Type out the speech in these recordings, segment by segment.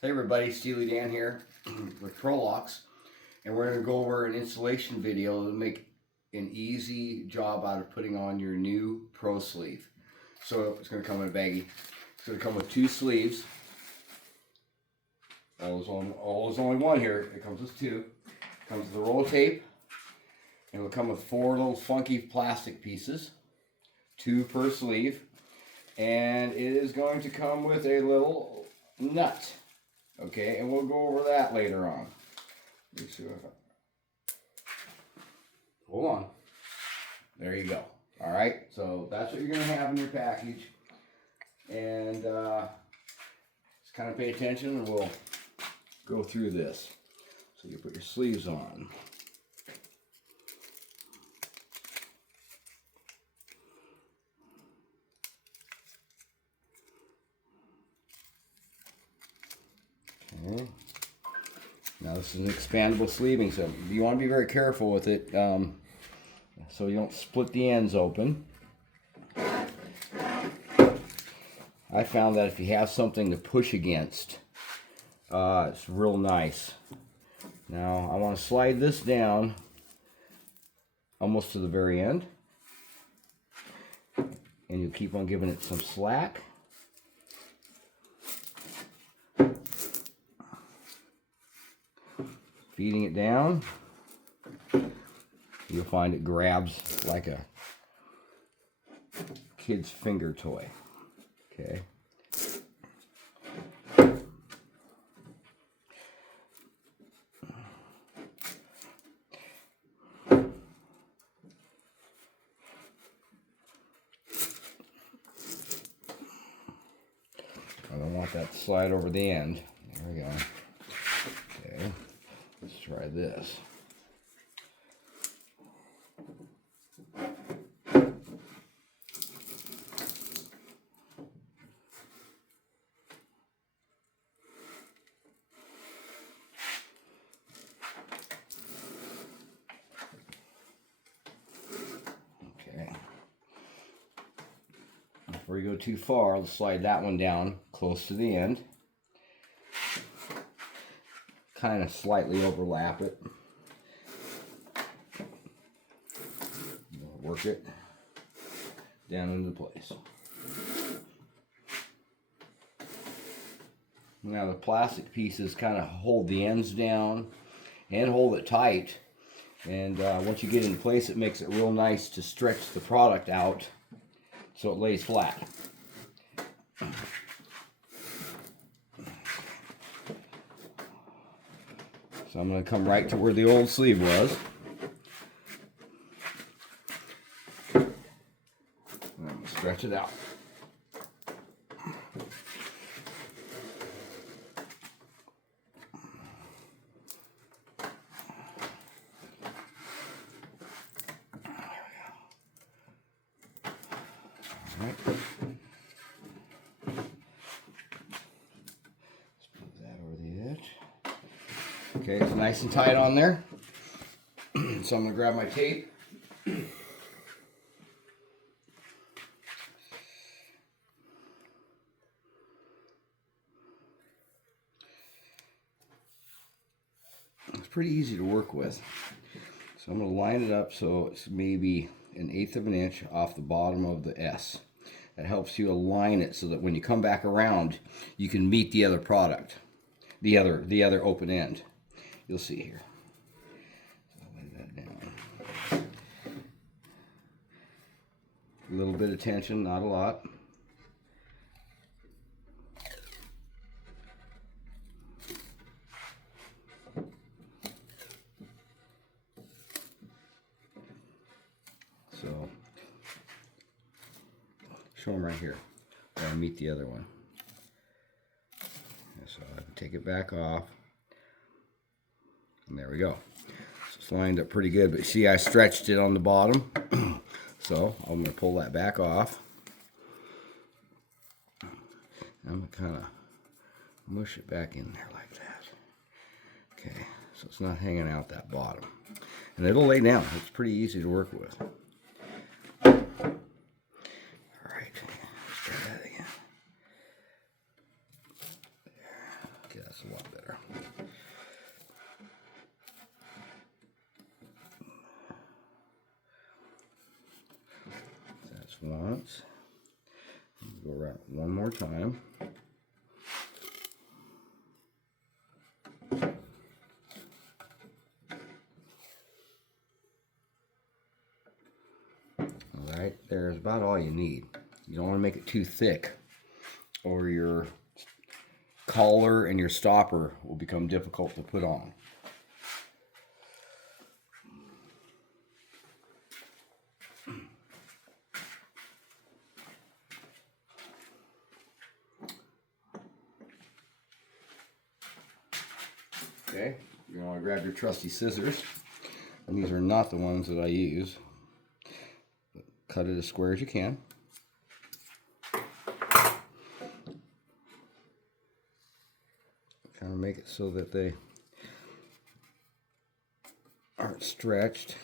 Hey everybody, Steely Dan here with PRO-LOKS, and we're going to go over an installation video to make an easy job out of putting on your new Pro sleeve. So it's going to come in a baggie. It's going to come with 2 sleeves. There's only one here. It comes with 2. It comes with a roll of tape, and it'll come with 4 little funky plastic pieces, 2 per sleeve, and it is going to come with a little nut. Okay, and we'll go over that later on. Let's see if hold on. There you go. All right, so that's what you're going to have in your package. And just kind of pay attention and we'll go through this. So you put your sleeves on. Okay. Now this is an expandable sleeving, so you want to be very careful with it so you don't split the ends open. I found that if you have something to push against, it's real nice. Now I want to slide this down almost to the very end, and you keep on giving it some slack. Feeding it down, you'll find it grabs like a kid's finger toy. Okay. I don't want that to slide over the end. There we go. Okay. Let's try this. Okay. Before you go too far, let's slide that one down close to the end. Kind of slightly overlap it. Work it down into place. Now the plastic pieces kind of hold the ends down and hold it tight. And once you get it in place, it makes it real nice to stretch the product out so it lays flat. So I'm going to come right to where the old sleeve was. And I'm going to stretch it out. All right. Let's put that over the edge. Okay, it's nice and tight on there. So I'm going to grab my tape. It's pretty easy to work with. So I'm going to line it up so it's maybe 1/8 of an inch off the bottom of the S. That helps you align it so that when you come back around, you can meet the other product, the other open end. You'll see here. So I'll lay that down. A little bit of tension, not a lot. So, show them right here where I meet the other one. So I can take it back off. And there we go. So it's lined up pretty good, but see I stretched it on the bottom. So I'm going to pull that back off. I'm going to kind of mush it back in there like that. Okay, so it's not hanging out that bottom. And it'll lay down. It's pretty easy to work with. That's a lot better. That's once. Go around one more time. Alright, there's about all you need. You don't want to make it too thick, or your collar and your stopper will become difficult to put on. Okay, you're going to want to grab your trusty scissors, and these are not the ones that I use. But cut it as square as you can. Kind of make it so that they aren't stretched.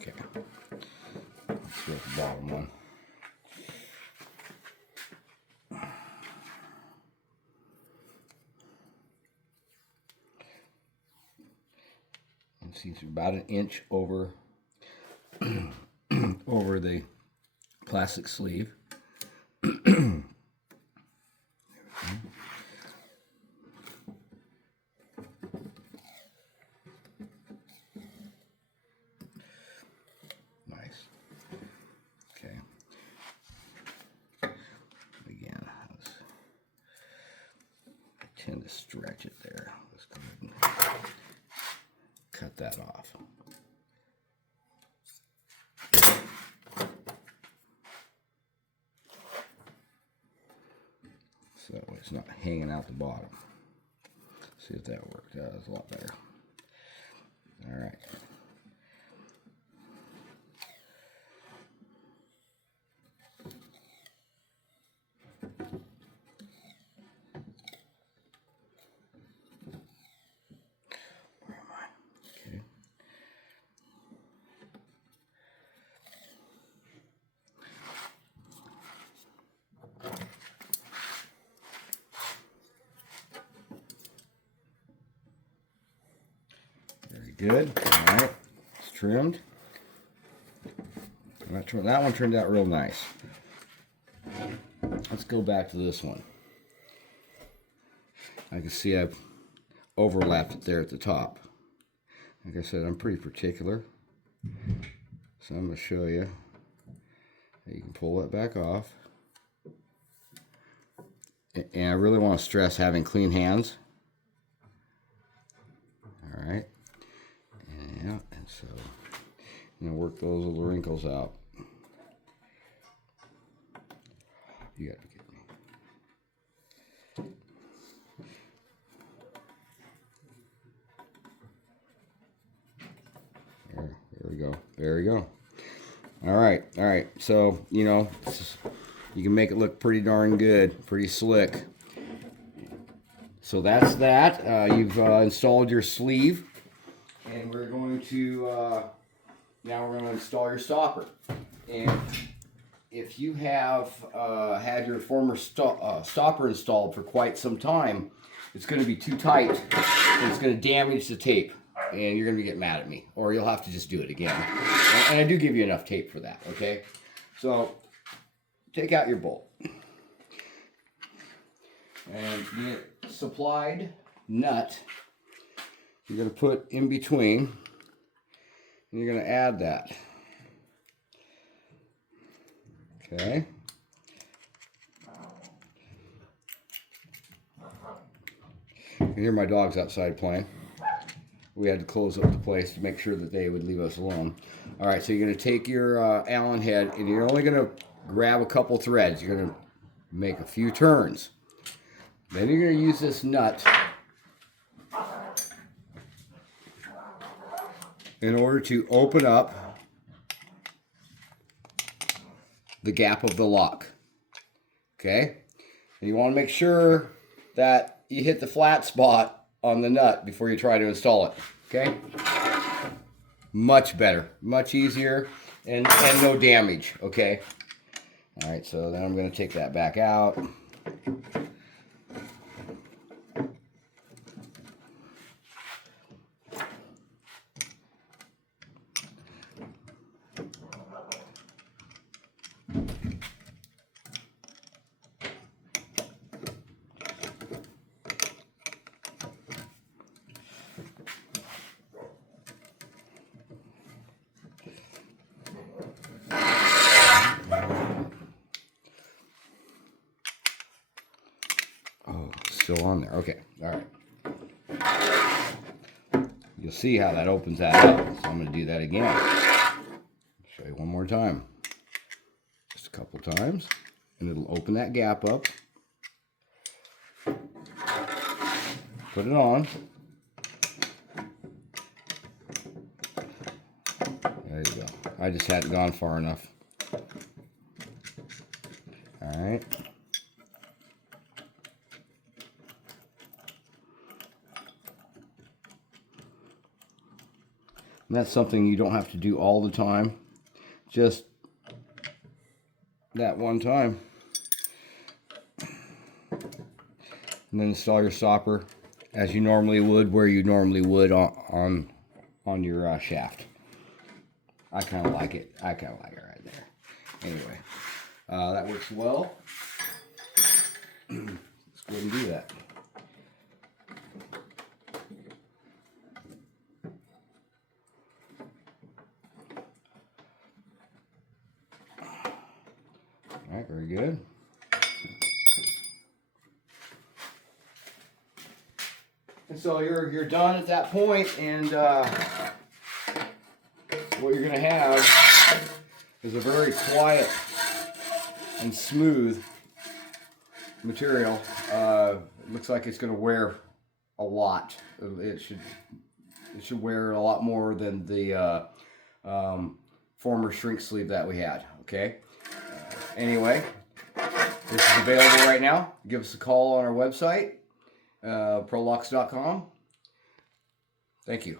Okay, let's go with the bottom one. It seems about an inch over over the plastic sleeve. Nice. Okay. Again, I tend to stretch it there. Let's go ahead and cut that off. So that way it's not hanging out the bottom. See if that worked. That was a lot better. All right. Where am I? Okay. Very good. All right, it's trimmed. That one turned out real nice. Let's go back to this one. I can see I've overlapped it there at the top. Like I said, I'm pretty particular. So I'm going to show you how you can pull that back off. And I really want to stress having clean hands. All right. Yeah, and so I'm going to work those little wrinkles out. You got to get me. There we go. There we go. All right. So, you know, you can make it look pretty darn good, pretty slick. So that's that. You've installed your sleeve, and we're going to now we're going to install your stopper. And if you have had your former stopper installed for quite some time, it's going to be too tight, and it's going to damage the tape, and you're going to get mad at me, or you'll have to just do it again. And I do give you enough tape for that, okay? So take out your bolt. And the supplied nut, you're going to put in between, and you're going to add that. Okay. You can hear my dogs outside playing. We had to close up the place to make sure that they would leave us alone. All right, so you're going to take your Allen head, and you're only going to grab a couple threads. You're going to make a few turns. Then you're going to use this nut in order to open up the gap of the lock. Okay? And you want to make sure that you hit the flat spot on the nut before you try to install it. Okay? Much better, much easier, and no damage. Okay? All right, so then I'm going to take that back out. Still on there. Okay. All right. You'll see how that opens that up. So I'm going to do that again. Show you one more time. Just a couple times. And it'll open that gap up. Put it on. There you go. I just hadn't gone far enough. All right. And that's something you don't have to do all the time. Just that one time. And then install your stopper as you normally would, where you normally would on your shaft. I kind of like it. I kind of like it right there. Anyway, that works well. Let's go ahead and do that. All right, very good. And so you're done at that point, and what you're going to have is a very quiet and smooth material. It looks like it's going to wear a lot. It should wear a lot more than the former shrink sleeve that we had. Okay. Anyway, this is available right now. Give us a call on our website, PRO-LOKS.com. Thank you.